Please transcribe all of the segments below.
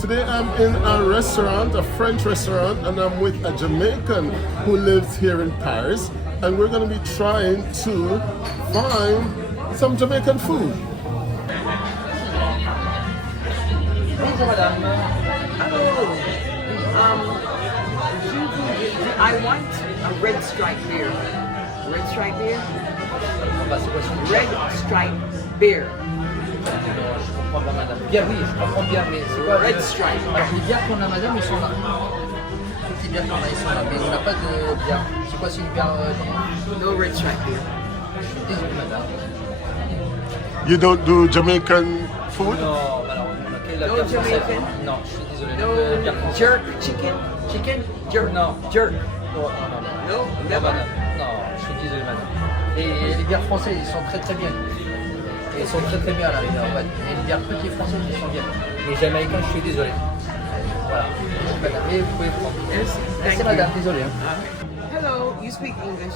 Today I'm in a restaurant, a French restaurant, and I'm with a Jamaican who lives here in Paris, and we're going to be trying to find some Jamaican food. Bonjour madame. Hello. I want a red stripe beer. Red stripe beer? Red stripe beer. Je comprends pas madame. Bien oui, je comprends bien, mais c'est quoi Red stripe. Alors les bières qu'on a madame, ils sont là. Toutes les bières qu'on a, ils sont là, mais on n'a pas de bière. C'est quoi, c'est une bière No red stripe beer. Désolé madame. You don't do Jamaican food? Non, malheureusement, quelle est la No bière française? Jamaican? Non, je suis désolé. No La bière française. jerk chicken? Chicken? Jerk? Non. Jerk. Non, non, non. No? Non, Never? madame. Non, je suis désolé madame. Et les bières françaises, ils sont très très bien. Et ils sont très très bien à la rigueur, en fait. Et les bières truquées françaises, ils sont bien. Les Jamaïcains, je suis désolé. Voilà. Madame, et vous pouvez prendre. Yes. Merci Thank madame, you. désolé. Hein. Hello, you speak English?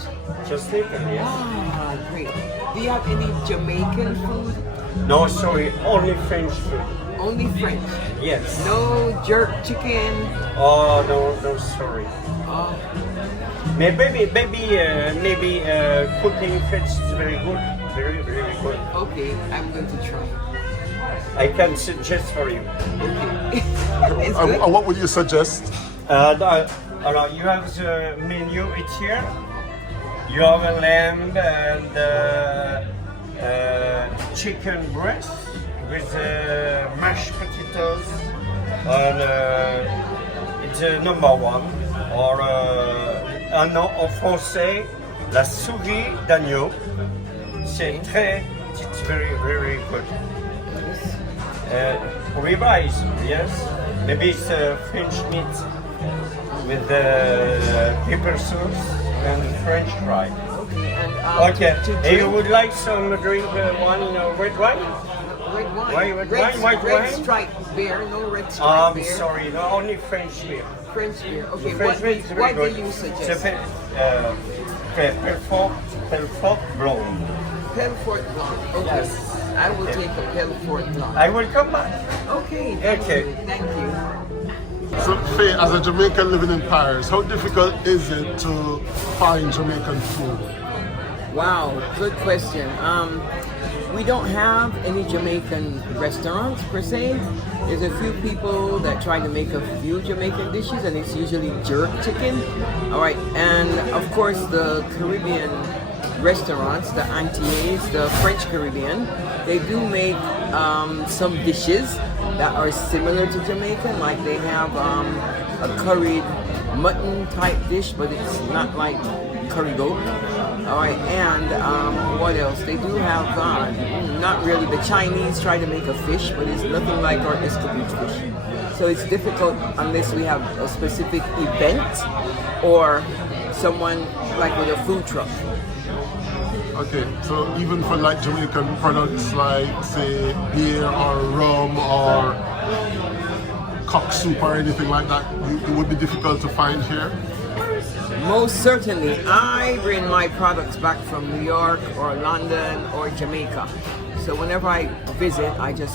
Just thinking, yes. Ah, great. Do you have any Jamaican food? No, sorry, only French food. Only French. Yes. No jerk chicken. Oh, no, sorry. Oh, Maybe cooking French is very good. Very, very good. okay. I'm going to try. I can suggest for you. Okay. It's good. What would you suggest? You have the menu, it's here. You have a lamb and chicken breast with mashed potatoes, and it's number one. Or en français, la souris d'agneau. It's very, very good. Ribeyes, yes. Maybe it's French meat with pepper sauce and French fry. Okay. And Okay. to Hey, you drink- would like some drink red wine? Red wine. Red wine, white red wine? stripe beer. No red stripe beer. Sorry, no, only French beer. French beer. Okay. French beer is very What good. do you Ça suggest? fait Pelfort blonde. Pelfort Blanc. Okay. Yes. I will take a Pelfort Blanc. I will come back. Okay. Thank Okay. you. Thank you. So, Faye, as a Jamaican living in Paris, how difficult is it to find Jamaican food? Wow, good question. We don't have any Jamaican restaurants per se. There's a few people that try to make a few Jamaican dishes, and it's usually jerk chicken. All right, and of course the Caribbean restaurants, the Antilles, the French Caribbean, they do make some dishes that are similar to Jamaican. Like they have a curried mutton type dish, but it's not like curry goat. All right, and what else? They do have, not really, the Chinese try to make a fish, but it's nothing like our escovitch fish. So it's difficult unless we have a specific event or someone like with a food truck. Okay, so even for like Jamaican products like say beer or rum or cock soup or anything like that, it would be difficult to find here. Most certainly, I bring my products back from New York or London or Jamaica. So whenever I visit, I just,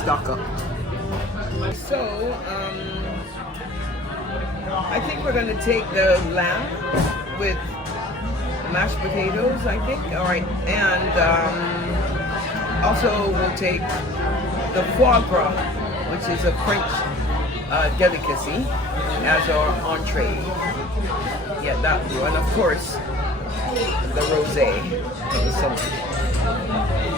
stock up. So, I think we're going to take the lamb with mashed potatoes, I think. All right. And also we'll take the foie gras, which is a French delicacy, as our entree. Yeah, that will. And of course, the rosé. Thank you so much.